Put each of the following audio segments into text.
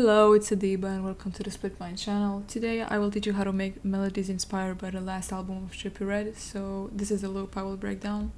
Hello, it's Adiba and welcome to the Splitmind channel. Today I will teach you how to make melodies inspired by the last album of TRIPPIE REDD. So this is the loop I will break down.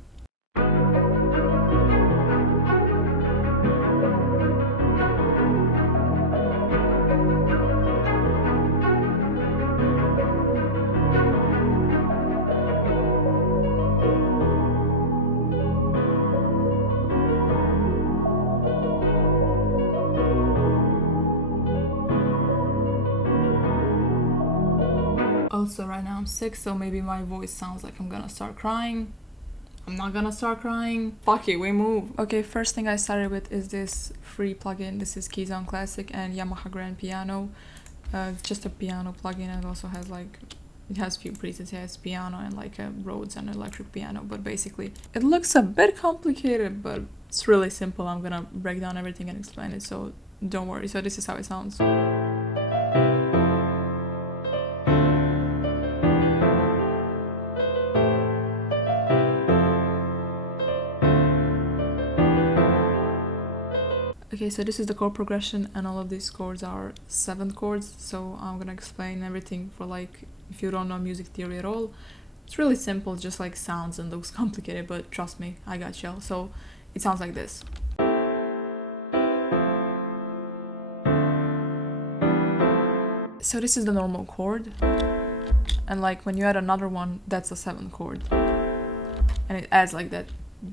Also, right now I'm sick, so maybe my voice sounds like I'm gonna start crying. I'm not gonna start crying. Fuck it, we move. Okay, first thing I started with is this free plugin. This is Keys-On Classic and Yamaha Grand Piano. It's just a piano plugin, and it also has it has few presets. It has piano and a Rhodes and electric piano, but basically it looks a bit complicated, but it's really simple. I'm gonna break down everything and explain it, so don't worry. So this is how it sounds. Okay, so this is the chord progression, and all of these chords are 7th chords, so I'm gonna explain everything for if you don't know music theory at all. It's really simple, just sounds and looks complicated, but trust me, I got y'all. So it sounds like this. So this is the normal chord, and when you add another one, that's a 7th chord, and it adds that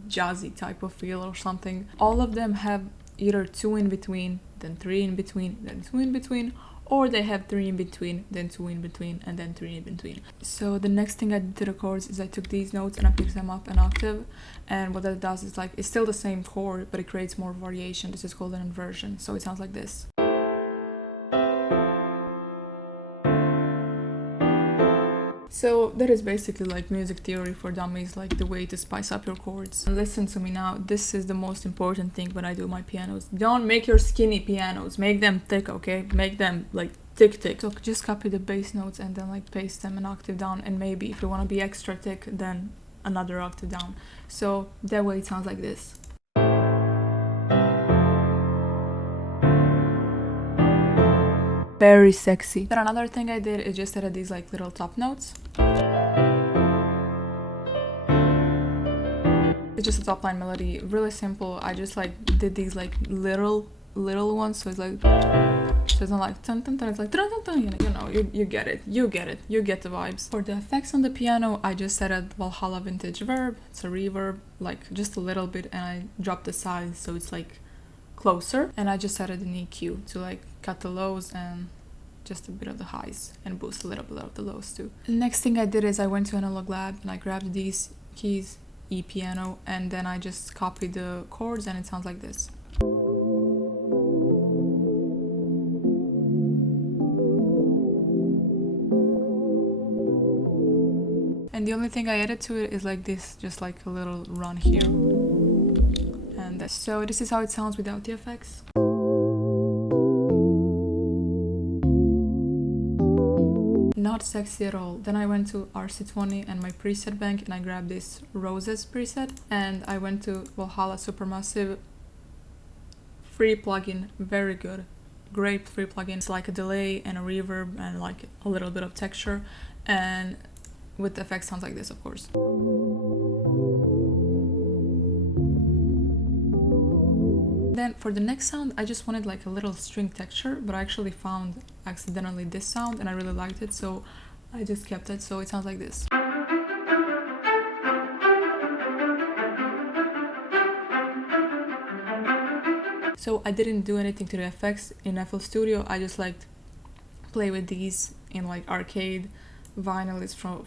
jazzy type of feel or something. All of them have either 2 in between, then 3 in between, then 2 in between, or they have 3 in between, then 2 in between, and then 3 in between. So the next thing I did to the chords is I took these notes and I picked them up an octave, and what that does is it's still the same chord, but it creates more variation. This is called an inversion, so it sounds like this. So that is basically music theory for dummies, the way to spice up your chords. And listen to me now, this is the most important thing when I do my pianos. Don't make your skinny pianos, make them thick, okay? Make them thick. So just copy the bass notes and then paste them an octave down, and maybe if you want to be extra thick, then another octave down. So that way it sounds like this. Very sexy. Then another thing I did is just added these little top notes. It's just a top line melody, really simple. I just did these little ones, so it's it's not dun dun dun, it's dun dun dun, you get it, you get the vibes. For the effects on the piano, I just added Valhalla vintage verb. It's a reverb, just a little bit, and I dropped the size so it's closer, and I just added an EQ to cut the lows and just a bit of the highs and boost a little bit of the lows too. The next thing I did is I went to Analog Lab and I grabbed these keys, E piano, and then I just copied the chords, and it sounds like this. And the only thing I added to it is this, just a little run here. And so this is how it sounds without the effects. Not sexy at all. Then I went to RC20 and my preset bank, and I grabbed this Roses preset, and I went to Valhalla Supermassive. Free plugin, very good. Great free plugin. It's a delay and a reverb and a little bit of texture, and with the effects sounds like this, of course. Then for the next sound, I just wanted a little string texture, but I actually found accidentally this sound and I really liked it, so I just kept it, so it sounds like this. So I didn't do anything to the effects in FL Studio. I just play with these in arcade. Vinyl is for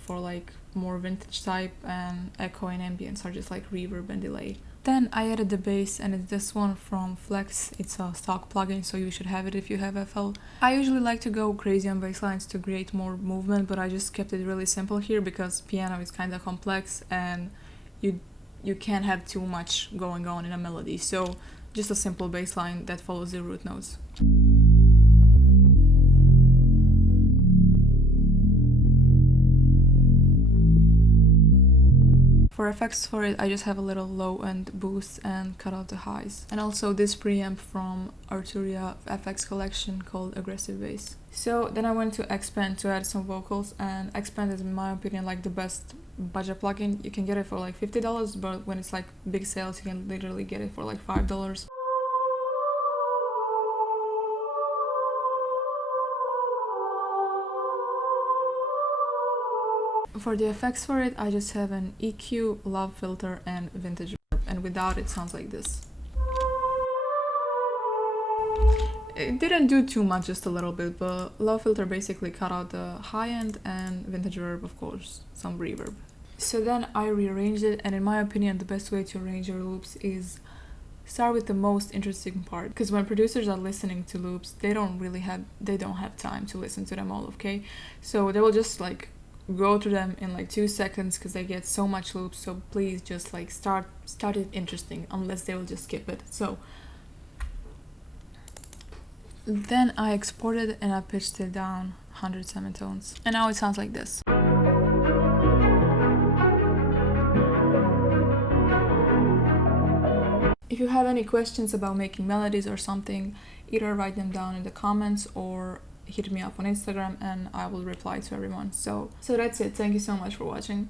more vintage type, and echo and ambience are just reverb and delay. Then I added the bass, and it's this one from Flex. It's a stock plugin, so you should have it if you have FL. I usually like to go crazy on bass lines to create more movement, but I just kept it really simple here because piano is kind of complex and you can't have too much going on in a melody. So just a simple bass line that follows the root notes. For effects for it, I just have a little low end boost and cut out the highs. And also this preamp from Arturia FX collection called Aggressive Bass. So then I went to Expand to add some vocals, and Expand is in my opinion like the best budget plugin. You can get it for like $50, but when it's like big sales you can literally get it for like $5. For the effects for it, I just have an EQ, low filter, and vintage reverb, and without it sounds like this. It didn't do too much, just a little bit, but low filter basically cut out the high end, and vintage reverb, of course, some reverb. So then I rearranged it, and in my opinion the best way to arrange your loops is start with the most interesting part, because when producers are listening to loops, they don't have time to listen to them all, okay? So they will just like go through them in like 2 seconds because they get so much loops. So please just like start it interesting, unless they will just skip it. So then I exported and I pitched it down 100 semitones, and now it sounds like this. If you have any questions about making melodies or something, either write them down in the comments or hit me up on Instagram and I will reply to everyone. So that's it. Thank you so much for watching.